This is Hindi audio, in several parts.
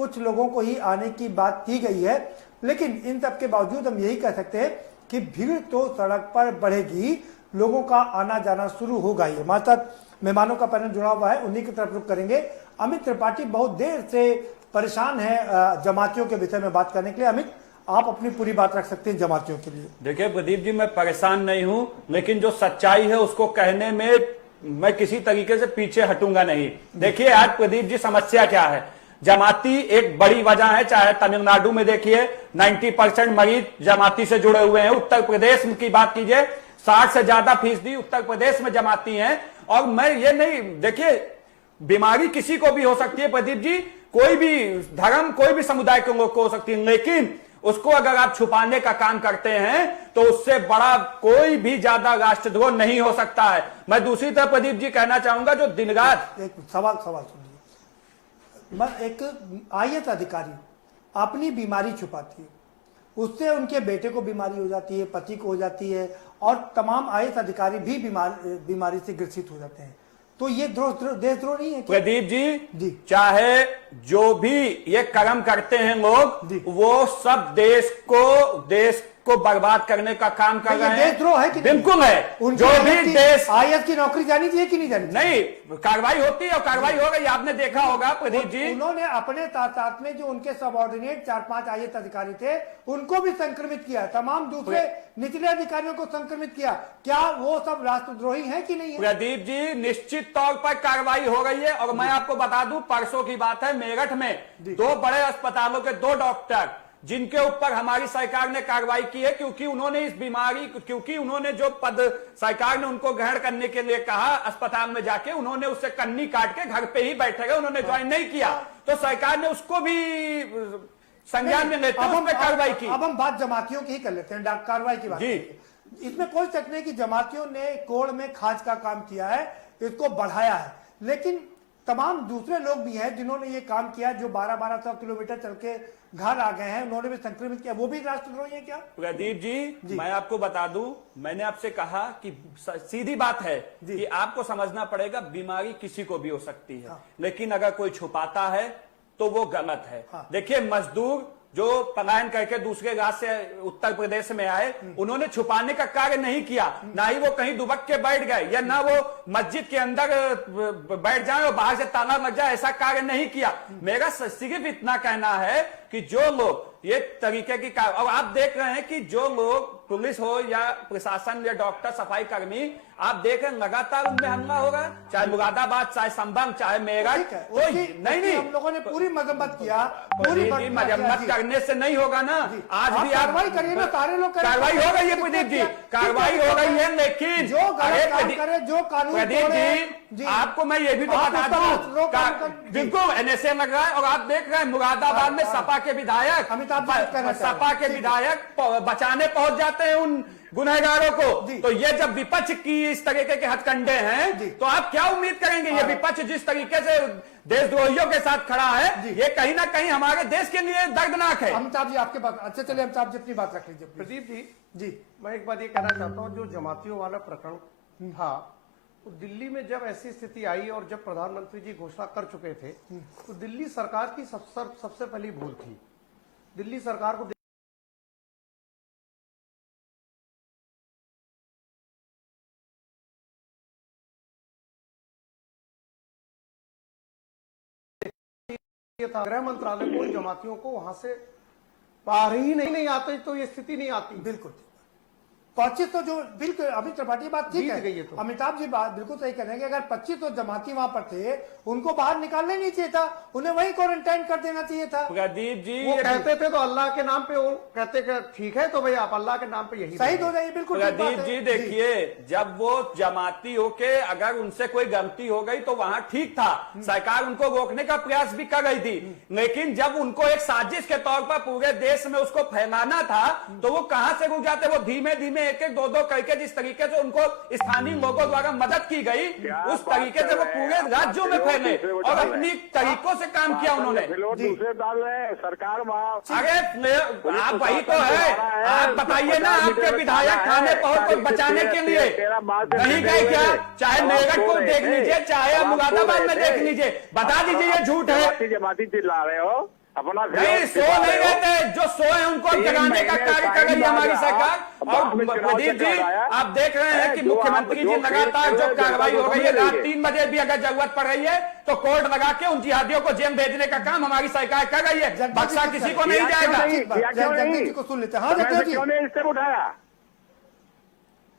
कुछ लोगों को ही आने की बात की गई है, लेकिन इन सब के बावजूद हम यही कह सकते हैं कि भीड़ तो सड़क पर बढ़ेगी, लोगों का आना जाना शुरू होगा ही। हमारे साथ मेहमानों का पैनल जुड़ा हुआ है, उन्हीं की तरफ रुख करेंगे। अमित त्रिपाठी बहुत देर से परेशान है जमातियों के विषय में बात करने के लिए। अमित, आप अपनी पूरी बात रख सकते हैं जमातियों के लिए। देखिए प्रदीप जी, मैं परेशान नहीं हूं, लेकिन जो सच्चाई है उसको कहने में मैं किसी तरीके से पीछे हटूंगा नहीं। देखिए आज प्रदीप जी समस्या क्या है, जमाती एक बड़ी वजह है। चाहे तमिलनाडु में देखिए 90% मरीज जमाती से जुड़े हुए हैं। उत्तर प्रदेश की बात कीजिए 60 से ज्यादा फीसदी उत्तर प्रदेश में जमाती हैं। और मैं ये नहीं, देखिए बीमारी किसी को भी हो सकती है प्रदीप जी, कोई भी धर्म कोई भी समुदाय के लोग को हो सकती है, लेकिन उसको अगर आप छुपाने का काम करते हैं तो उससे बड़ा कोई भी ज्यादा राष्ट्रद्रोह नहीं हो सकता है। मैं दूसरी तरफ प्रदीप जी कहना चाहूंगा, जो दिन रात एक सवाल सुनिए। मैं एक आईएएस अधिकारी अपनी बीमारी छुपाती है, उससे उनके बेटे को बीमारी हो जाती है, पति को हो जाती है, और तमाम आईएएस अधिकारी भी बीमारी से ग्रसित हो जाते हैं। तो ये देशद्रोह नहीं है प्रदीप जी? चाहे जो भी ये कर्म करते हैं लोग, वो सब देश को बर्बाद करने का काम कर रहे हैं। देशद्रोह है कि बिल्कुल है। जो भी देश आईएएस की नौकरी जानी चाहिए कि नहीं जानी चाहिए? नहीं, कार्रवाई होती है और कार्रवाई हो गई, आपने देखा होगा प्रदीप जी। उन्होंने अपने साथ में जो उनके सबऑर्डिनेट 4-5 आईएएस अधिकारी थे उनको भी संक्रमित किया, तमाम दूसरे निचले अधिकारियों को संक्रमित किया। क्या वो सब राष्ट्रद्रोही हैं कि नहीं है? प्रदीप जी, निश्चित तौर पर कार्रवाई हो गई है। और मैं आपको बता दूं, परसों की बात है, मेरठ में 2 बड़े अस्पतालों के 2 डॉक्टर जिनके ऊपर हमारी सरकार ने कार्रवाई की है, क्योंकि उन्होंने जो पद सरकार ने उनको ग्रहण करने के लिए कहा अस्पताल में जाके, उन्होंने उससे कन्नी काट के घर पे ही बैठे गए, उन्होंने ज्वाइन नहीं किया। तो सरकार ने उसको भी संज्ञान में लेते हुए उसमें कार्रवाई की। अब हम बात जमातियों की ही कर लेते हैं, कार्रवाई की बात। इसमें कोई शक नहीं कि जमातियों ने कोड़ में खाज का काम किया है, इसको बढ़ाया है, लेकिन तमाम दूसरे लोग भी हैं जिन्होंने ये काम किया, जो 1200 किलोमीटर चल के घर आ गए हैं, उन्होंने भी संक्रमित किया, वो भी राष्ट्रद्रोही है क्या? प्रदीप जी, मैं आपको बता दूं, मैंने आपसे कहा कि सीधी बात है कि आपको समझना पड़ेगा, बीमारी किसी को भी हो सकती है, लेकिन अगर कोई छुपाता है तो वो गलत है। देखिए मजदूर जो पलायन करके दूसरे राज्य से उत्तर प्रदेश में आए, उन्होंने छुपाने का कार्य नहीं किया, ना ही वो कहीं दुबक के बैठ गए, या ना वो मस्जिद के अंदर बैठ जाए और बाहर से ताला लग जाए, ऐसा कार्य नहीं किया। मेरा सिर्फ इतना कहना है कि जो लोग ये तरीके की कार्य, और आप देख रहे हैं कि जो लोग पुलिस हो या प्रशासन या डॉक्टर, सफाई कर्मी, आप देख रहे हैं लगातार उनमें हमला होगा, चाहे मुरादाबाद, चाहे संभल, चाहे मेरठ। नहीं, हम लोगों ने पूरी मजम्मत किया, पूरी मजम्मत करने से नहीं होगा ना। आज भी आप कार्रवाई करिए ना, सारे लोग कार्रवाई हो गई है प्रदीप जी, कार्रवाई हो गई है, लेकिन जो कानून प्रदीप जी आपको मैं ये भी तो बता दूं, बिल्कुल एनएसए लग रहा है। और आप देख रहे हैं मुरादाबाद में सपा के विधायक बचाने पहुंच जाते हैं उन गुनहगारों को। तो ये जब विपक्ष की इस तरीके के हथकंडे हैं, तो आप क्या उम्मीद करेंगे? ये विपक्ष जिस तरीके से देशद्रोहियों के साथ खड़ा है, ये कहीं ना कहीं हमारे देश के लिए दर्दनाक है। अमिताभ जी आपके बात, अच्छा चलिए अमिताभ जी अपनी बात रख लीजिए। प्रदीप जी, मैं एक बात ये कहना चाहता हूँ, जो जमातियों वाला प्रकरण था, तो दिल्ली में जब ऐसी स्थिति आई और जब प्रधानमंत्री जी घोषणा कर चुके थे, तो दिल्ली सरकार की सबसे पहली भूल थी। दिल्ली सरकार को गृह मंत्रालय को जमातियों को वहां से बाहर ही नहीं आते तो ये स्थिति नहीं आती। बिल्कुल 2500 जो बिल्कुल अमित त्रिपाठी बात ठीक है, तो अमिताभ जी बात बिल्कुल सही कर रहे हैं कि अगर 2500 जमाती वहां पर थे, उनको बाहर निकालना नहीं चाहिए था, उन्हें वहीं क्वारंटाइन कर देना चाहिए था। प्रदीप जी वो कहते थे तो अल्लाह के नाम पे, वो कहते ठीक है तो भाई आप अल्लाह के नाम पे यही शहीद हो जाइए। बिल्कुल प्रदीप जी देखिए, जब वो जमाती होके अगर उनसे कोई गलती हो गई तो वहां ठीक था, सरकार उनको रोकने का प्रयास भी कर रही थी, लेकिन जब उनको एक साजिश के तौर पर पूरे देश में उसको फैलाना था, तो वो कहां से रुक जाते? वो धीमे धीमे एक एक 2-2 करके जिस तरीके से उनको स्थानीय लोगों द्वारा मदद की गई, उस तरीके से वो पूरे राज्यों में फैले और अपनी तरीकों से काम किया उन्होंने। सरकार अरे आप वही तो है, आप बताइए ना, आपके विधायक थाने पहुंच बचाने के लिए नहीं गए क्या? चाहे मेरठ को देख लीजिए, चाहे मुरादाबाद में देख लीजिए, बता दीजिए ये झूठ है। जमाती चिल्ला रहे हो, अपना नहीं, सो नहीं रहते, जो सोए उनको जगाने का कार्य कर रही है हमारी सरकार। और प्रदीप जी, आप देख रहे हैं कि मुख्यमंत्री जी लगातार जो कार्रवाई हो रही है, रात 3 बजे भी अगर जरूरत पड़ रही है तो कोर्ट लगा के उन जिहादियों को जेल भेजने का काम हमारी सरकार कर रही है। बक्सा किसी को नहीं जाएगा। जगदेव जी को सुन लेते हैं। हाँ जगदेव जी, क्यों नहीं स्टेप उठाया?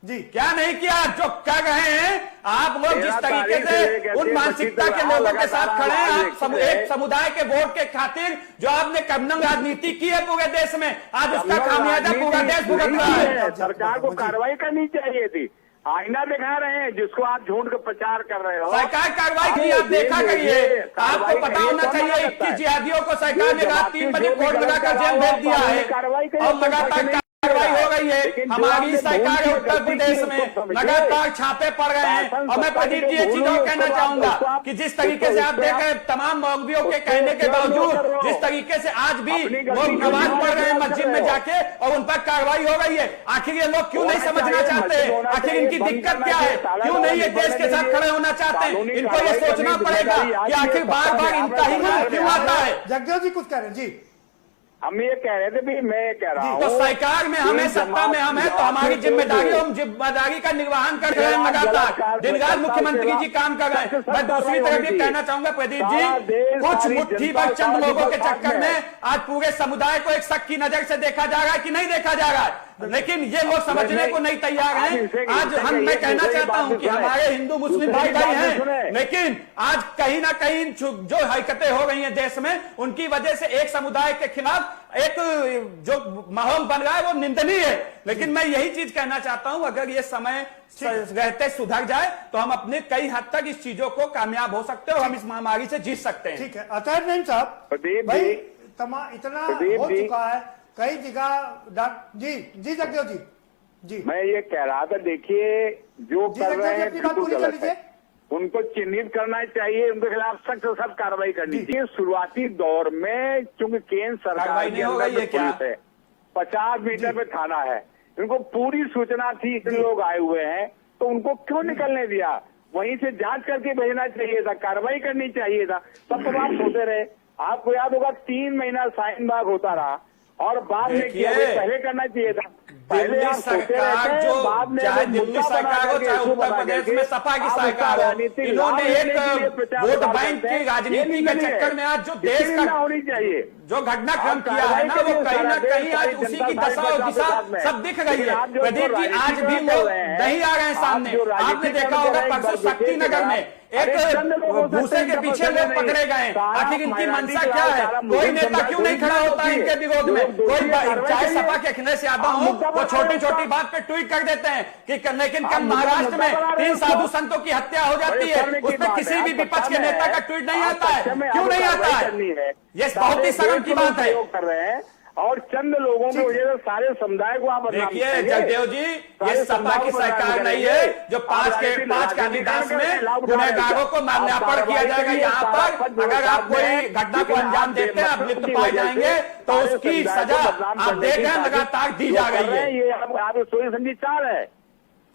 जी क्या नहीं किया? जो कर रहे हैं आप लोग, जिस तरीके से उन मानसिकता के लोगों के साथ खड़े हैं, आप एक समुदाय के वोट के खातिर जो आपने कमनम राजनीति की है पूरे देश में, आज उसका खामियाजा पूरा देश भुगत रहा है। सरकार को कार्रवाई करनी चाहिए थी। आईना दिखा रहे हैं जिसको आप झूठ का प्रचार कर रहे हो। सरकार कार्रवाई की आप देखा करिए। आपको पता होना चाहिए 21 जिहादियों को सरकार ने रात 3 बजे कोर्ट लगाकर जेल भेज दिया है और लगातार कार्रवाई हो रही है। हमारी सरकार उत्तर प्रदेश में लगातार छापे पड़ रहे हैं। और मैं प्रदीप जी ये चीज और कहना चाहूंगा कि जिस तरीके से आप देख रहे हैं, तमाम मौलवियों के कहने के बावजूद जिस तरीके से आज भी लोग नमाज पढ़ रहे हैं मस्जिद में जाके और उन पर कार्रवाई हो रही है, आखिर ये लोग क्यों नहीं समझना चाहते? आखिर इनकी दिक्कत क्या है? क्यों नहीं ये देश के साथ खड़े होना चाहते हैं? इनको ये सोचना पड़ेगा कि आखिर बार बार इनका ही नाम क्यों आता है। जगदेव जी कुछ कह रहे हैं जी। हम ये कह रहे थे भी, मैं कह रहा हूँ तो सरकार में हमें, सत्ता में हम है, तो हमारी जिम्मेदारी, हम जिम्मेदारी का निर्वहन कर रहे हैं लगातार। दिन रात मुख्यमंत्री जी काम कर रहे हैं। मैं दूसरी तरफ ये कहना चाहूंगा प्रदीप जी, कुछ मुट्ठी भर चंद लोगों के चक्कर में आज पूरे समुदाय को एक शक की नजर से देखा जा रहा है कि नहीं देखा जा रहा है। लेकिन ये लोग समझने को नहीं तैयार हैं। आज मैं कहना चाहता हूं कि हमारे हिंदू मुस्लिम भाई भाई हैं, लेकिन आज कहीं ना कहीं जो हरकतें हो रही हैं देश में, उनकी वजह से एक समुदाय के खिलाफ एक जो माहौल बन रहा है वो निंदनीय है। लेकिन मैं यही चीज कहना चाहता हूं, अगर ये समय रहते सुधर जाए तो हम अपने कई हद तक इस चीजों को कामयाब हो सकते हैं और हम इस महामारी से जीत सकते हैं। ठीक है अतहर नईम साहब, भाई इतना हो चुका है कई जगह। जी जगदेव जी मैं ये कह रहा था, देखिए जो कर रहे हैं बिल्कुल गलत है। उनको चिन्हित करना चाहिए, उनके खिलाफ सख्त से सख्त कार्रवाई करनी चाहिए। शुरुआती दौर में चूंकि केंद्र सरकार के अंदर पुलिस है, 50 मीटर पे थाना है, इनको पूरी सूचना थी, इतने लोग आए हुए हैं, तो उनको क्यों निकलने दिया? वहीं से जांच करके भेजना चाहिए था, कार्रवाई करनी चाहिए था। तब तो आप सोते रहे। आपको याद होगा 3 महीना शाहीन बाग होता रहा और बाद में किया, पहले करना चाहिए था। दिल्ली सरकार जो, चाहे दिल्ली सरकार हो चाहे उत्तर प्रदेश में सपा की सरकार हो, इन्होंने एक वोट बैंक की राजनीति के चक्कर में आज जो देश का होनी चाहिए, जो घटनाक्रम किया है ना, वो कहीं ना कहीं आज उसी की दशा और दिशा सब दिख रही है। प्रदीप जी, आज भी लोग नहीं आ रहे हैं सामने। आपने देखा होगा परसों शक्ति नगर में एक भूसे के पीछे लोग पकड़े गए। आखिर इनकी मंशा क्या है? कोई नेता क्यों नहीं खड़ा होता है इनके विरोध में? कोई चाहे सपा के अखिलेश यादव हो, वो छोटी छोटी बात पे ट्वीट कर देते हैं कि लेकिन कल महाराष्ट्र में 3 साधु संतों की हत्या हो जाती है, उसमें किसी भी विपक्ष के नेता का ट्वीट नहीं आता है। क्यों नहीं आता है? ये बहुत ही शर्म की बात है। कर रहे हैं और चंद लोगों की वजह से सारे समुदाय को आप देखिए जगदेव जी, ये सपा की सरकार नहीं है जो 5 कालिदास में गुनहगारों को माल्यार्पण किया जाएगा। यहाँ पर अगर आप कोई घटना को अंजाम देते हैं, आप लिप्त पाए जाएंगे तो उसकी सजा आप देख रहे हैं लगातार दी जा रही है। ये आप सोची समझी चाल है।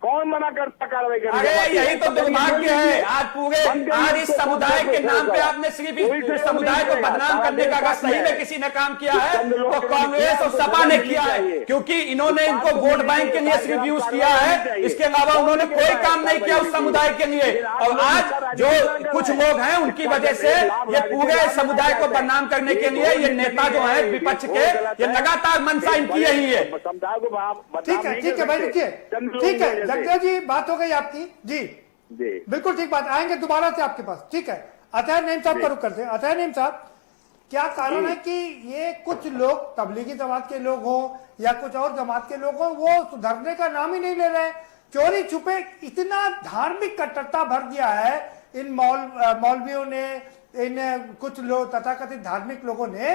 कौन मना करता कार्रवाई करने? अरे यही तो दुर्भाग्य है। आज इस समुदाय के नाम पे आपने सिर्फ इस समुदाय को बदनाम करने का अगर सही में किसी ने काम किया है तो कांग्रेस और सपा ने किया है, क्योंकि इन्होंने इनको वोट बैंक के लिए सिर्फ यूज किया है। इसके अलावा उन्होंने कोई काम नहीं किया उस समुदाय के लिए। और आज जो कुछ लोग हैं उनकी वजह से ये पूरे समुदाय को बदनाम करने के लिए ये नेता जो है विपक्ष के, ये लगातार मंशा इनकी यही है। ठीक है भाई, रुकिए। ठीक है जगदेव जी, बात हो गई आपकी। जी बिल्कुल ठीक बात, आएंगे दोबारा से आपके पास। ठीक है, अतहर नईम साहब का रुख करते हैं। अतहर नईम साहब, क्या कारण है कि ये कुछ लोग तबलीगी जमात के लोग हों या कुछ और जमात के लोग हों, वो सुधरने का नाम ही नहीं ले रहे? चोरी छुपे इतना धार्मिक कट्टरता भर दिया है इन मौलवियों ने, इन कुछ लोग तथाकथित धार्मिक लोगों ने,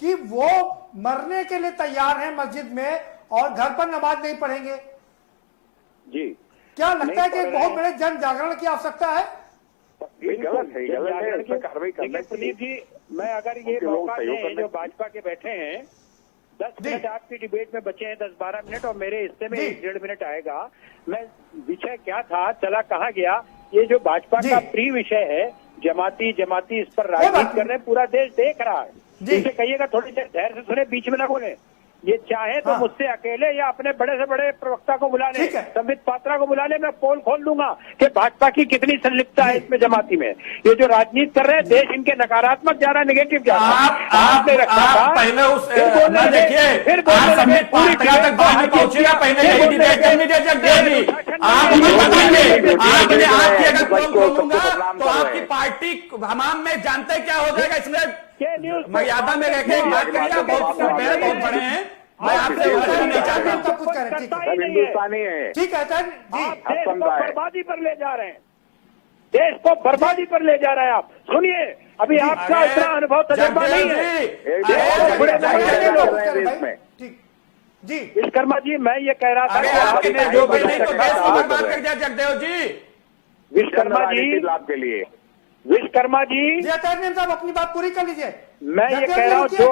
कि वो मरने के लिए तैयार हैं मस्जिद में और घर पर नमाज नहीं पढ़ेंगे। जी क्या लगता है कि बहुत बड़े जन जागरण की आवश्यकता है? गलत है, कार्रवाई करना। प्रदीप जी, मैं अगर ये मौका दें, जो भाजपा के बैठे हैं, 10 मिनट आपकी डिबेट में बचे हैं, 10-12 मिनट, और मेरे हिस्से में 1-1.5 मिनट आएगा। मैं विषय क्या था, चला कहाँ गया, ये जो भाजपा का प्रिय विषय है, जमाती इस पर राजनीति कर रहे हैं, पूरा देश देख रहा है। इनसे कहिएगा थोड़ी देर धैर्य से सुने, बीच में ना बोले। ये चाहे तो हाँ। मुझसे अकेले या अपने बड़े से बड़े प्रवक्ता को बुला ले, ठीक है। संबित पात्रा को बुला ले, मैं पोल खोल दूंगा कि भाजपा की कितनी संलिप्तता है इसमें जमाती में। ये जो राजनीति कर रहे हैं, देश इनके नकारात्मक जा रहा है, निगेटिव जा रहा है। आपने रखा था पहले उस फिर बोलने लगे, देखिए, फिर बोलने आप लगे, संबित पात्रा तक बात नहीं पहुंचेगा, पहले यही डिबेट करनी चाहिए जगदेव जी। आप हमें बताइए, आपने आपकी अगर पोल खोलूंगा तो आपकी पार्टी हमाम में जानते हैं क्या हो जाएगा, इसलिए मर्यादा में रह के बात करिए। आप बहुत बड़े हैं, मैं आपसे नहीं चाहता। सब कुछ करें, ठीक है, हिंदुस्तानी है। ठीक है सर जी। आप देश को बर्बादी पर ले जा रहे हैं, देश को बर्बादी पर ले जा रहे हैं आप। सुनिए, अभी आपका इतना अनुभव तजुर्बा नहीं है। ठीक जी, विश्वकर्मा जी, मैं ये कह रहा था अरे कि आपके आपने जो जो भी नहीं तो देश को बर्बाद बर्बाद कर दिया जगदेव जी। विश्वकर्मा जी, लाभ के लिए विश्वकर्मा जी, जी अतर्य साहब अपनी बात पूरी कर लीजिए। मैं ये कह रहा हूँ जो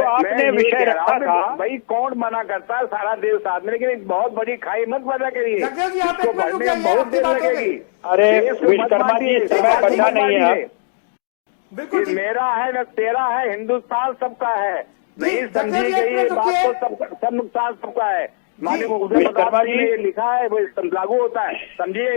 आपने विषय रखा था, भाई कौन मना करता है, सारा देश साथ में, लेकिन एक बहुत बड़ी खाई मत पैदा करिए। जगदेव जी आप इसको एक मिनट रुक बढ़ने में जाइए, बहुत आपकी देर बात हो लगेगी। गई। अरे देश को मत विश्वकर्मा जी, मारिए, समय बचा नहीं है आप। बिल्कुल ये ठीक। मेरा है न तेरा है, हिंदुस्तान सबका है। नहीं जगदेव समझी जी, गई एक ये मिनट बात रुकिए। तो सब नुकसान सबका है। माननीय जी, मुखर्जी विश्वकर्मा जी, ने ये लिखा है, वो लागू होता है, समझिए।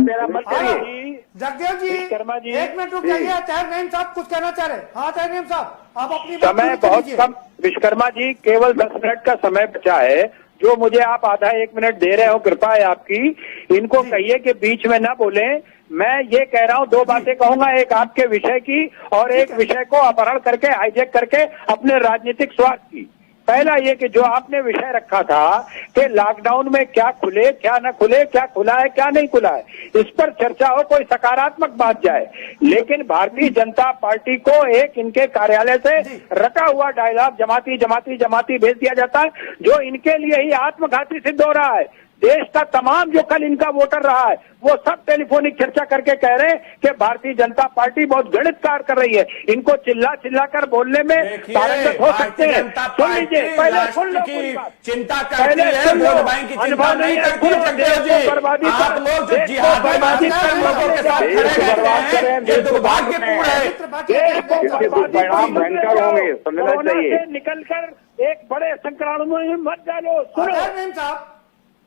मेरा मत करिए। जगदेव जी विश्वकर्मा जी, एक मिनट रुक जाइए। तैर नईम साहब कुछ कहना चाह रहे हैं। हाँ तैर नईम साहब आप अपनी बात समय पूरी कर बहुत लीजिए। कम। विश्वकर्मा जी, केवल 10 मिनट का समय बचा है, जो मुझे आप आधा 1 मिनट दे रहे हो, कृपा है आपकी। इनको कहिए कि बीच में ना बोले। मैं ये कह रहा हूँ, 2 बातें कहूंगा, एक आपके विषय की और एक विषय को अपहरण करके हाईजैक करके अपने राजनीतिक स्वार्थ की। पहला ये कि जो आपने विषय रखा था कि लॉकडाउन में क्या खुले क्या न खुले, क्या खुला है क्या नहीं खुला है, इस पर चर्चा हो, कोई सकारात्मक बात जाए। लेकिन भारतीय जनता पार्टी को एक इनके कार्यालय से रटा हुआ डायलॉग जमाती जमाती जमाती भेज दिया जाता है, जो इनके लिए ही आत्मघाती सिद्ध हो रहा है। देश का तमाम जो कल इनका वोटर रहा है, वो सब टेलीफोनिक चर्चा करके कह रहे हैं कि भारतीय जनता पार्टी बहुत घृणित कार्य कर रही है। इनको चिल्ला चिल्ला कर बोलने में पारंगत हो सकते हैं। सुन लीजिए, पहले सुन लो पूरी बात। चिंता पहले करती है, सुन लो, वोट बैंक की चिंता अनुभव नहीं नहीं करती है जगदेव जी। बर्बादी आप पर, लोग जो देश को जिहाद बर्बादी कर पर लोगों के साथ खड़े रहते हैं, ये दुर्भाग्यपूर्ण है। इसके दुष्परिणाम भयंकर होंगे, समझना कोरोना चाहिए। से निकलकर एक बड़े संक्रमण में मत डालो। सुनो तैर नईम साहब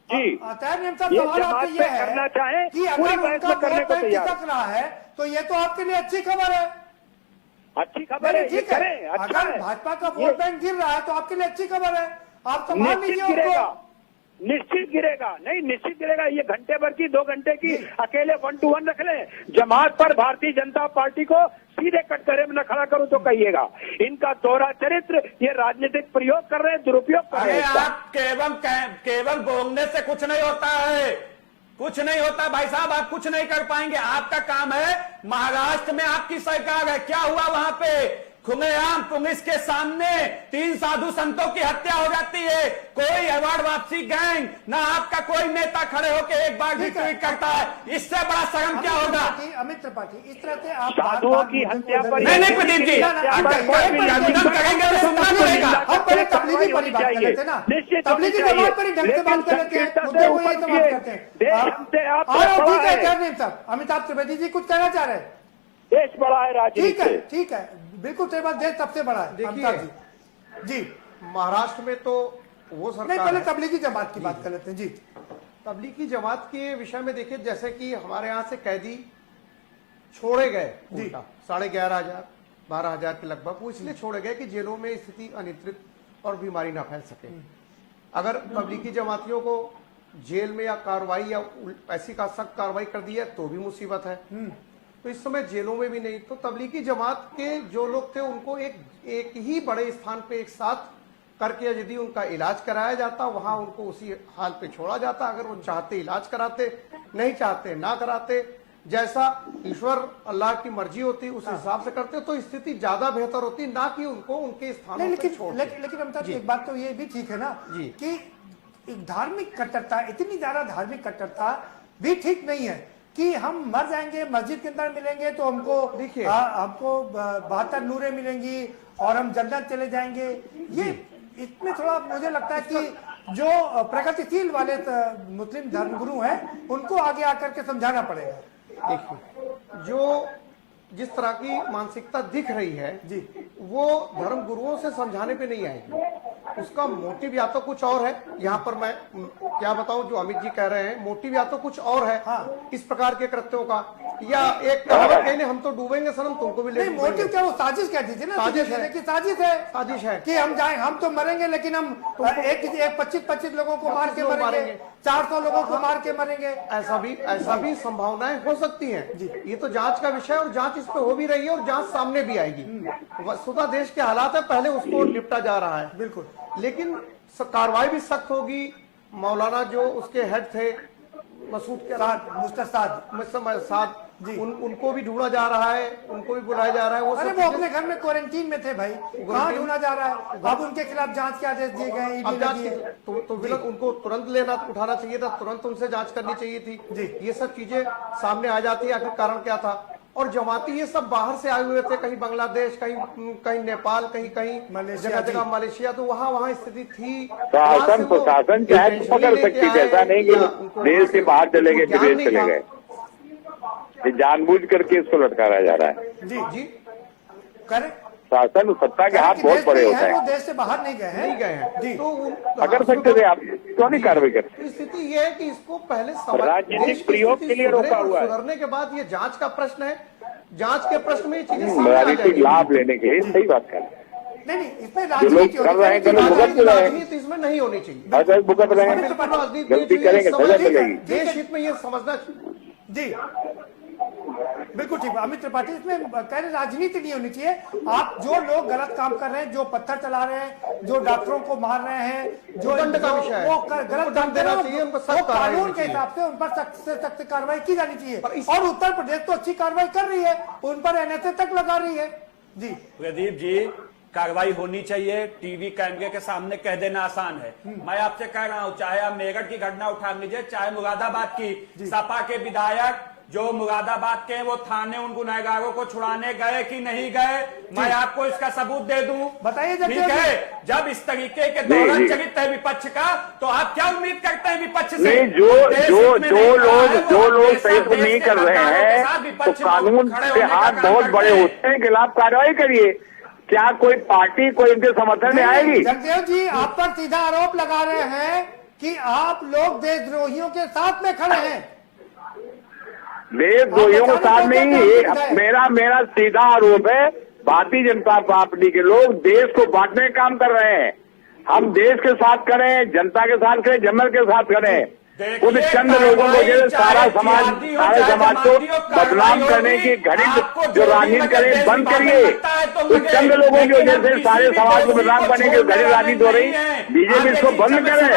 जी, तैर नईम साहब ये सवाल जमात आपसे पे ये है करना चाहें, कि पूरी अगर बहस उनका में करने वोट को बैंक तैयार। खिसक रहा है तो ये तो आपके लिए अच्छी खबर है। अच्छी खबर है, ये ठीक है, करें, अच्छा अगर है। भाजपा का ये वोट बैंक गिर रहा है तो आपके लिए अच्छी खबर है। आप संभाल निश्चित लीजिए गिरेगा, उसको। निश्चित गिरेगा, नहीं निश्चित गिरेगा। ये घंटे भर की 2 घंटे की अकेले 1 to 1 रख ले। जमात पर भारतीय जनता पार्टी को सीधे कटघरे में न खड़ा करूं तो कहिएगा। इनका दोहरा चरित्र, ये राजनीतिक प्रयोग कर रहे हैं, दुरुपयोग कर रहे अरे हैं। आप केवल बोलने से कुछ नहीं होता है, कुछ नहीं होता भाई साहब, आप कुछ नहीं कर पाएंगे। आपका काम है, महाराष्ट्र में आपकी सरकार है, क्या हुआ वहां पे? खुलेआम पुलिस के सामने 3 साधु संतों की हत्या हो जाती है, कोई अवार्ड वापसी गैंग ना आपका कोई नेता खड़े होकर एक बार भी ट्वीट करता है। इससे बड़ा शर्म क्या होगा? अमित त्रिपाठी इस तरह से आप साधुओं की हत्या पर नहीं प्रदीप जी, अभिनंदन करेंगे तो सुनना पड़ेगा। हम पहले तबलीगी पर ही बात कर लेते ना, तबलीगी जमात पर ही ढंग से बात कर लेते हैं, मुद्दे को यही समाप्त करते हैं। और ठीक है तैर नईम साहब, अमिताभ त्रिवेदी जी कुछ कहना चाह रहे हैं? देश बड़ा है राजनीति से। ठीक है, बिल्कुल सही बात, देश सबसे बड़ा है। देखिए जी महाराष्ट्र में तो वो नहीं, सरकार पहले है। तबलीगी जमात की बात कर लेते हैं। जी तबलीगी जमात के विषय में देखिए, जैसे कि हमारे यहाँ से कैदी छोड़े गए, जी। 11,500 12,000 के लगभग, वो इसलिए छोड़े गए कि जेलों में स्थिति अनियंत्रित और बीमारी ना फैल सके। अगर तबलीगी जमातियों को जेल में या कार्रवाई या ऐसी का सख्त कार्रवाई कर दी है तो भी मुसीबत है। तो इस समय जेलों में भी नहीं, तो तबलीगी जमात के जो लोग थे उनको एक ही बड़े स्थान पे एक साथ करके यदि उनका इलाज कराया जाता, वहां उनको उसी हाल पे छोड़ा जाता। अगर वो चाहते इलाज कराते, नहीं चाहते ना कराते, जैसा ईश्वर अल्लाह की मर्जी होती उस हिसाब से करते, तो स्थिति ज्यादा बेहतर होती, ना कि उनको उनके स्थानों पे छोड़ दें। लेकिन अमिताभ एक बात तो ये भी ठीक है ना जी। कि एक धार्मिक कट्टरता, इतनी ज्यादा धार्मिक कट्टरता भी ठीक नहीं है कि हम मर जाएंगे, मस्जिद के अंदर मिलेंगे तो हमको देखिए, हमको 72 नूरें मिलेंगी और हम जन्नत चले जाएंगे। ये इसमें थोड़ा मुझे लगता है कि जो प्रगतिशील वाले मुस्लिम धर्मगुरु हैं उनको आगे आकर के समझाना पड़ेगा। देखिए, जो जिस तरह की मानसिकता दिख रही है जी वो धर्म गुरुओं से समझाने पे नहीं आएगी। उसका मोटिव या तो कुछ और है, यहाँ पर मैं क्या बताऊं, जो अमित जी कह रहे हैं मोटिव या तो कुछ और है इस प्रकार के कृत्यों का, या एक कहावत कहने हम तो डूबेंगे सनम तुमको भी ले नहीं, मोटिव क्या, वो साजिश कह दीजिए ना, साजिश है। कि साजिश है, साजिश है कि हम जाए, हम तो मरेंगे लेकिन हम एक 25 लोगों को मार के मरेंगे, 400 लोगों को मार के मरेंगे। ऐसा भी संभावनाएं हो सकती हैं। ये तो जांच का विषय है और जांच इस पे हो भी रही है और जांच सामने भी आएगी। वस्तुतः देश के हालात है, पहले उसको निपटा जा रहा है बिल्कुल, लेकिन कार्रवाई भी सख्त होगी। मौलाना जो उसके हेड थे मसूद के साथ जी उनको भी ढूंढा जा रहा है, उनको भी बुलाया जा रहा है। अरे वो अपने घर में क्वारंटीन में थे भाई, कहाँ ढूंढा जा रहा है? अब उनके खिलाफ जांच के आदेश दिए गए हैं। तो विलक उनको तुरंत उठाना चाहिए था, तुरंत उनसे जांच करनी चाहिए थी जी। ये सब चीजें सामने आ जाती है, आखिर कारण क्या था? और जमाती ये सब बाहर से आए हुए थे, कहीं बांग्लादेश, कहीं नेपाल, कहीं जगह मलेशिया, तो वहाँ स्थिति थी। प्रशासन चाहे तो पकड़ सकती थी, ऐसा नहीं कि देश के बाहर चले गए, विदेश चले गए। ये जानबूझ करके इसको लटकाया जा रहा है। जी जी करें, शासन सत्ता के हाथ बहुत बड़े होते हैं। वो देश से बाहर नहीं गए हैं जी, तो पकड़ सकते थे आप, क्यों नहीं कार्रवाई करते? स्थिति ये है कि इसको पहले राजनीतिक प्रयोग के लिए रोका हुआ है। सुधरने के बाद ये जांच का प्रश्न है, जांच के प्रश्न में ये चीजें सामने आ राजनीतिक जाएंगी। लाभ लेने के लिए सही बात है। नहीं, इसमें जो लोग कर रहे हैं गलत भुगत रहे हैं, राजनीति इसमें नहीं होनी चाहिए, गलत भुगत रहे हैं, गलती करेंगे सजा मिलेगी। देश हित में ये समझना जी बिल्कुल ठीक। अमित त्रिपाठी, इसमें कह रहे राजनीति नहीं होनी चाहिए। आप जो लोग गलत काम कर रहे हैं, जो पत्थर चला रहे हैं, जो डॉक्टरों को मार रहे हैं, जो दंड का विषय है, वो गलत काम देना देना चाहिए, उनको वो सख्त कार्रवाई कानून के चाहिए। हिसाब से उन पर सख्त से सख्त कार्रवाई की जानी चाहिए। और उत्तर प्रदेश तो अच्छी कार्रवाई कर रही है, उन पर NSA तक लगा रही है। जी प्रदीप जी, कार्रवाई होनी चाहिए, टीवी कैमरे के सामने कह देना आसान है। मैं आपसे कह रहा हूं, चाहे आप मेरठ की घटना उठा लीजिए, चाहे मुरादाबाद की, सपा के विधायक जो मुरादाबाद के वो थाने उन गुनहगारों को छुड़ाने गए कि नहीं गए, मैं आपको इसका सबूत दे दूं। बताइए। ठीक है, जब इस तरीके के दौरान चरित्र है विपक्ष का, तो आप क्या उम्मीद करते हैं विपक्ष से? नहीं, जो लोग सही को नहीं कर रहे हैं, तो कानून के हाथ बहुत बड़े होते हैं, खिलाफ कार्रवाई करिए। क्या कोई पार्टी कोई इनके समर्थन में आएगी? जगदेव जी, आप पर सीधा आरोप लगा रहे हैं कि आप लोग देशद्रोहियों के साथ में खड़े हैं। देशद्रोहियों के साथ नहीं, मेरा सीधा आरोप है, भारतीय जनता पार्टी के लोग देश को बांटने का काम कर रहे हैं। हम देश के साथ करें, जनता के साथ करें, जनता के साथ करें। कुछ चंद लोगों को जैसे सारे समाज को बदनाम करने की घड़ी जो राजनीति करें बंद करिए। कुछ चंद लोगों की वजह से सारे समाज को बदनाम करने की घड़ी राजनीति हो रही, बीजेपी इसको बंद करे,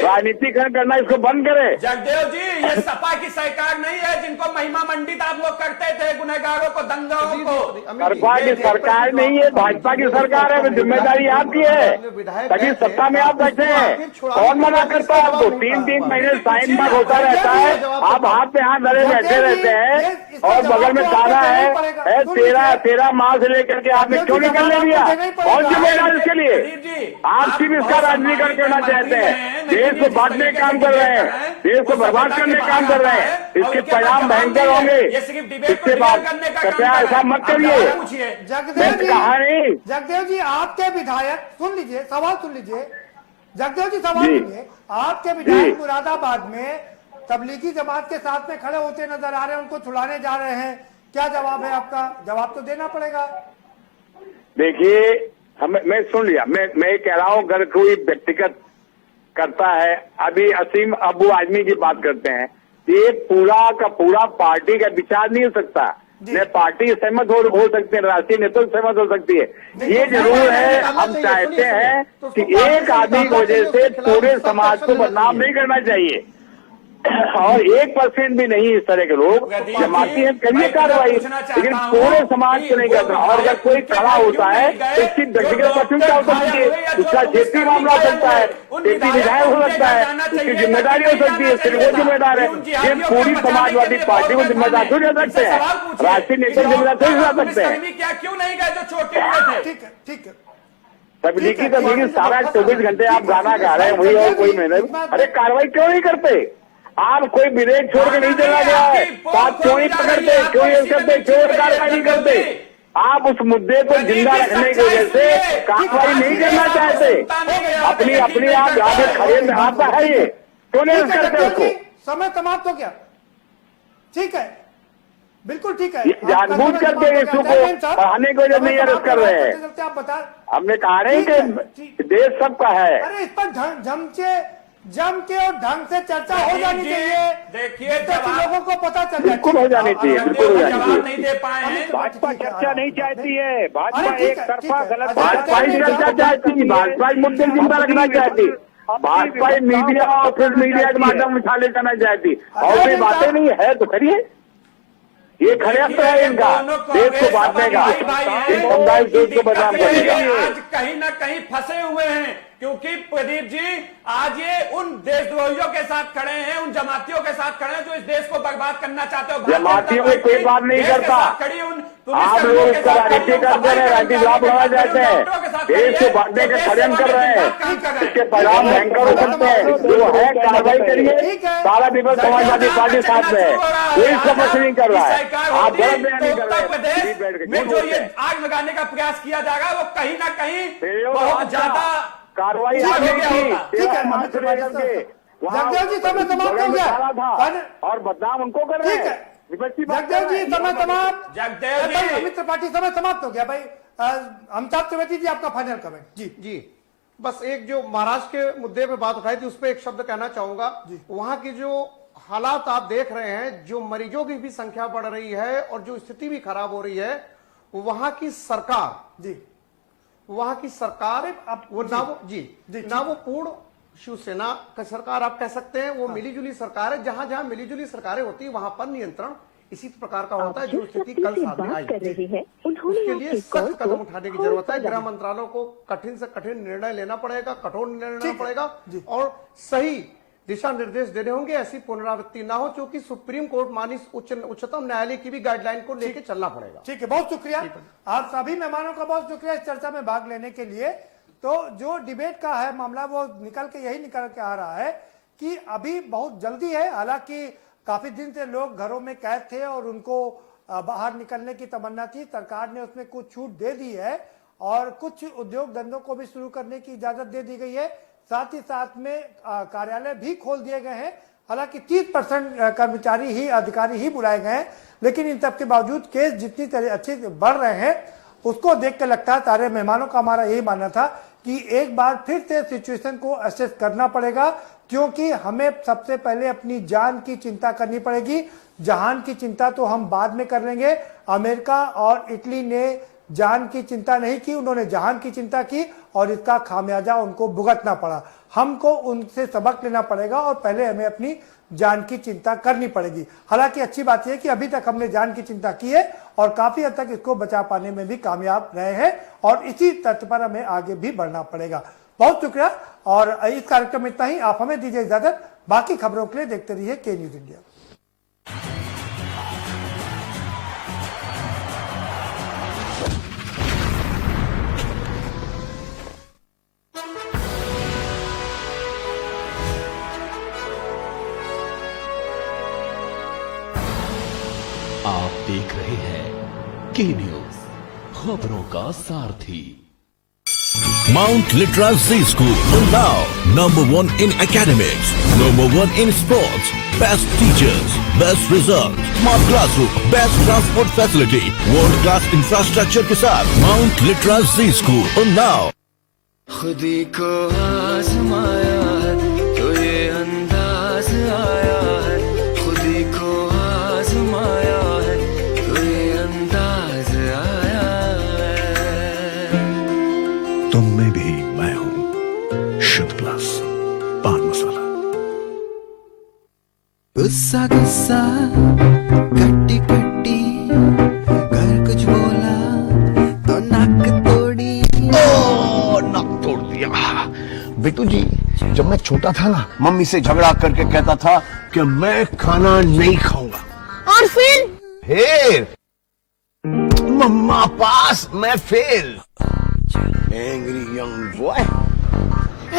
राजनीतिकरण करना इसको बंद करे। जगदेव जी, ये सपा की सरकार नहीं है जिनको महिमा मंडित आप लोग करते थे, गुनहगारों को, दंगाओं को। सपा की सरकार नहीं है, भाजपा की सरकार है, जिम्मेदारी आपकी है, तभी सत्ता में आप बैठे हैं। कौन मना करता है आपको? 3-3 महीने साइन बाग होता रहता है, आप हाथ पे हाथ धरे बैठे रहते हैं और बगल में ताला है 13 माह से लेकर के आपने क्यों नहीं करने दिया? कौन जिम्मेदार इसके लिए? आप सिर्फ इसका राजनीतिकरण करना चाहते हैं, देश को बांटने का काम कर रहे हैं, देश को बर्बाद करने का काम कर रहे हैं। इसके परिणाम भयंकर होंगे। इसके बाद कृपया ऐसा मत करिए। कहा नहीं। जगदेव जी, आपके विधायक, सुन लीजिए, सवाल सुन लीजिए। जगदेव जी, सवाल सुनिए। आपके विधायक मुरादाबाद में तबलीगी जमात के साथ में खड़े होते नजर आ रहे हैं, उनको छुड़ाने जा रहे हैं, क्या जवाब है आपका? जवाब तो देना पड़ेगा। देखिए, मैं सुन लिया, मैं कह रहा हूं, अगर कोई व्यक्तिगत करता है, अभी असीम अबू आजमी की बात करते हैं, ये पूरा का पूरा पार्टी का विचार नहीं हो सकता। न पार्टी सहमत हो सकते हैं, राष्ट्रीय नेतृत्व सहमत हो सकती है। ये जरूर है, हम चाहते हैं कि एक आदमी की वजह से पूरे समाज को बदनाम नहीं करना चाहिए, और 1% भी नहीं इस तरह के लोग जमाती हैं, करिए कार्रवाई, लेकिन पूरे समाज को नहीं करना। और अगर कोई खड़ा होता है तो इसकी व्यक्तिगत प्राथमिकता हो सकती है, उसका जेपी मामला हो सकता है, जेपी विधायक हो सकता है, उसकी जिम्मेदारी हो सकती है, सिर्फ वो जिम्मेदार है। ये पूरी समाजवादी पार्टी को जिम्मेदार थोड़ी रह सकते हैं, राष्ट्रीय नेता जिम्मेदार थोड़ी रह सकते हैं। क्या क्यों नहीं गए जो छोटे हुए थे? ठीक है। तबलीगी सारा 24 घंटे आप गाना गा रहे हैं, वही और कोई मेहनत। अरे कार्रवाई क्यों नहीं करते? आप कोई विधेयक छोड़ के नहीं चला गया है, तो आप क्यों नहीं पकड़ते, क्यों ये करते, क्यों कार्रवाई नहीं करते? आप उस मुद्दे को जिंदा रखने की वजह से कार्रवाई नहीं करना चाहते, अपनी आप यहाँ पे खड़े में आता है, ये क्यों नहीं करते उसको? समय समाप्त हो गया, ठीक है, बिल्कुल ठीक है। जानबूझ करके इशू को बढ़ाने की वजह नहीं अरेस्ट कर रहे हैं। आप बता, हमने कहा नहीं कि देश सबका है। अरे इस पर जम के और ढंग से चर्चा हो जानी चाहिए। देखिए लोगों को पता चल बिल्कुल हो जानी चाहिए, बिल्कुल हो जानी चाहिए। नहीं दे पाए हैं। भाजपा चर्चा नहीं चाहती है, भाजपा एक तरफा गलत भाजपा ही चर्चा चाहती, भाजपा ही मुद्दे जिंदा रखना चाहती, भाजपा ही मीडिया और फिर मीडिया के माध्यम में उछाले करना चाहती। और कोई बातें नहीं है तो करिए, ये षड्यंत्र है इनका, देश को बांटने का, इन समुदाय देश को बदनाम करने का। आज कहीं ना कहीं फंसे हुए हैं, क्योंकि प्रदीप जी आज ये उन देशद्रोहियों के साथ खड़े हैं, उन जमातियों के साथ खड़े हैं जो इस देश को बर्बाद करना चाहते हो। जमातियों में कोई बात नहीं करता, आप लोग इसका राजनीति करते हैं, राजनीति लाभ लगा जाते हैं, देश को बांटने के षड्यंत्र कर रहे हैं, इसके परिणाम भयंकर हो सकते हैं। जो है कार्रवाई करिए, सारा दिवस समाजवादी पार्टी साथ में है, कोई समझ नहीं कर रहा है, आप गलत बयान नहीं कर रहे हैं। उत्तर प्रदेश में जो ये आग लगाने का प्रयास किया जा रहा है वो कहीं ना कहीं बहुत ज्यादा कार्रवाई आगे की, ठीक है, जगदेव जी समय समाप्त हो गया और बदनाम उनको कर रहे ठीक है। हैं। विपक्षी बात जगदेव जी समय समाप्त, जगदेव जी अमित त्रिपाठी समय समाप्त हो गया भाई। अमिताभ त्रिवेदी जी आपका फाइनल कमेंट। जी बस एक जो महाराष्ट्र के मुद्दे पे बात उठाई थी उस पर एक शब्द कहना चाहूंगा। वहां की जो हालात आप देख रहे हैं, जो मरीजों की भी संख्या बढ़ रही है और जो स्थिति भी खराब हो रही है, वहां की सरकार वहां की सरकार अब वो ना वो पूर्ण शिवसेना का सरकार आप कह सकते हैं, वो मिलीजुली सरकार है। जहां जहां मिलीजुली सरकारें होती है वहां पर नियंत्रण इसी प्रकार का होता है जो स्थिति कल सामने आई है। उसके लिए सख्त कदम उठाने की जरूरत है। गृह मंत्रालय को कठिन से कठिन निर्णय लेना पड़ेगा, कठोर निर्णय लेना पड़ेगा और सही दिशा निर्देश देने होंगे, ऐसी पुनरावृत्ति ना हो, क्योंकि सुप्रीम कोर्ट मानी उच्चतम न्यायालय की भी गाइडलाइन को लेकर चलना पड़ेगा। ठीक है, बहुत शुक्रिया आप सभी मेहमानों का, बहुत शुक्रिया इस चर्चा में भाग लेने के लिए। तो जो डिबेट का है मामला वो यही निकल के आ रहा है कि अभी बहुत जल्दी है। हालांकि काफी दिन से लोग घरों में कैद थे और उनको बाहर निकलने की तमन्ना थी। सरकार ने उसमें कुछ छूट दे दी है और कुछ उद्योग धंधों को भी शुरू करने की इजाजत दे दी गई है। साथ ही साथ में कार्यालय भी खोल दिए गए हैं। हालांकि 30% कर्मचारी ही, अधिकारी ही बुलाए गए हैं, लेकिन इन सब के बावजूद केस जितनी तरह अच्छे बढ़ रहे हैं उसको देख के लगता है, सारे मेहमानों का हमारा यही मानना था कि एक बार फिर से सिचुएशन को असेस करना पड़ेगा, क्योंकि हमें सबसे पहले अपनी जान की चिंता करनी पड़ेगी। जहान की चिंता तो हम बाद में कर लेंगे। अमेरिका और इटली ने जान की चिंता नहीं की, उन्होंने जहान की चिंता की और इसका खामियाजा उनको भुगतना पड़ा। हमको उनसे सबक लेना पड़ेगा और पहले हमें अपनी जान की चिंता करनी पड़ेगी। हालांकि अच्छी बात यह है कि अभी तक हमने जान की चिंता की है और काफी हद तक इसको बचा पाने में भी कामयाब रहे हैं और इसी तथ्य पर हमें आगे भी बढ़ना पड़ेगा। बहुत शुक्रिया और इस कार्यक्रम में इतना ही। आप हमें दीजिए इजाजत, बाकी खबरों के लिए देखते रहिए के न्यूज इंडिया। आप देख रहे हैं के न्यूज, खबरों का सारथी। Mount Litra Z School, now number 1 in academics, number 1 in sports, best teachers, best results, smart classroom, best transport facility, world class infrastructure के साथ Mount Litra Z School, now। खुदी को आजमाया है तो ये अंदाज आया है, खुदी को आजमाया है तो ये अंदाज आया है। तुम में भी मैं हूँ, शुद्ध प्लस पान मसाला। गुस्सा गुस्सा कट्टी कट्टी, घर कुछ बोला तो नाक तोड़ी। नाक तोड़ दिया। बेटू जी, जब मैं छोटा था ना, मम्मी से झगड़ा करके कहता था कि मैं खाना नहीं खाऊंगा, और फिर मम्मा पास मैं फेल। Angry young boy.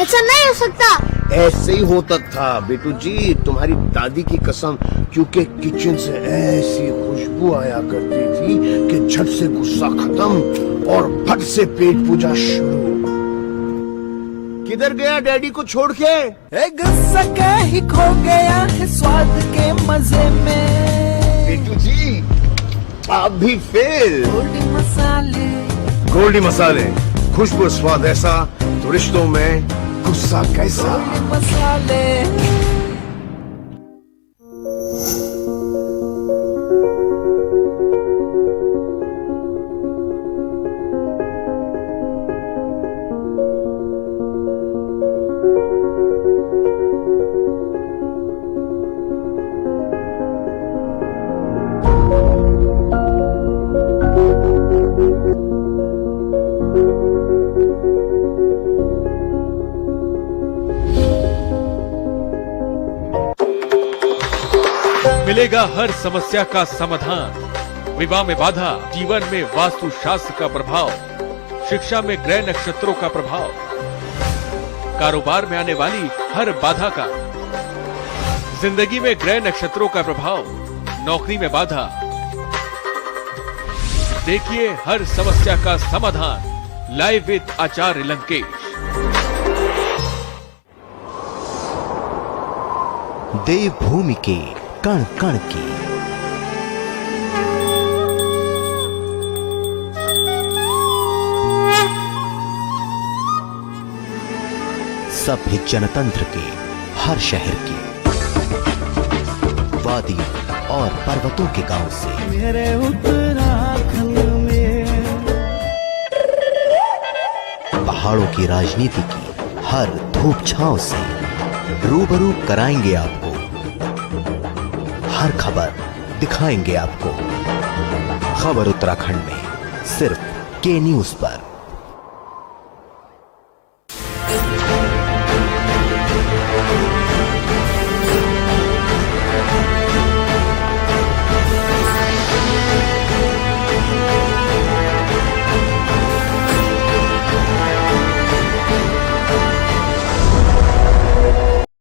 ऐसा नहीं हो सकता, ऐसे ही होता था बेटू जी, तुम्हारी दादी की कसम, क्योंकि किचन से ऐसी खुशबू आया करती थी कि झट से गुस्सा खत्म और फट से पेट पूजा शुरू। किधर गया डैडी को छोड़ के? गुस्सा का ही खो गया है स्वाद के मजे में। बेटू जी आप भी फेल। गोल्डी मसाले, खुशबू स्वाद ऐसा तो रिश्तों में गुस्सा कैसा। मसाले मिलेगा हर समस्या का समाधान। विवाह में बाधा, जीवन में वास्तु शास्त्र का प्रभाव, शिक्षा में ग्रह नक्षत्रों का प्रभाव, कारोबार में आने वाली हर बाधा का, जिंदगी में ग्रह नक्षत्रों का प्रभाव, नौकरी में बाधा। देखिए हर समस्या का समाधान लाइव विद आचार्य लंकेश। देवभूमि के कण कण की सभ्य जनतंत्र के हर शहर की, वादियों और पर्वतों के गांव से, मेरे उत्तराखंड में पहाड़ों की राजनीति की हर धूप छांव से रूबरू कराएंगे आपको। हर खबर दिखाएंगे आपको। खबर उत्तराखंड में सिर्फ के न्यूज़ पर।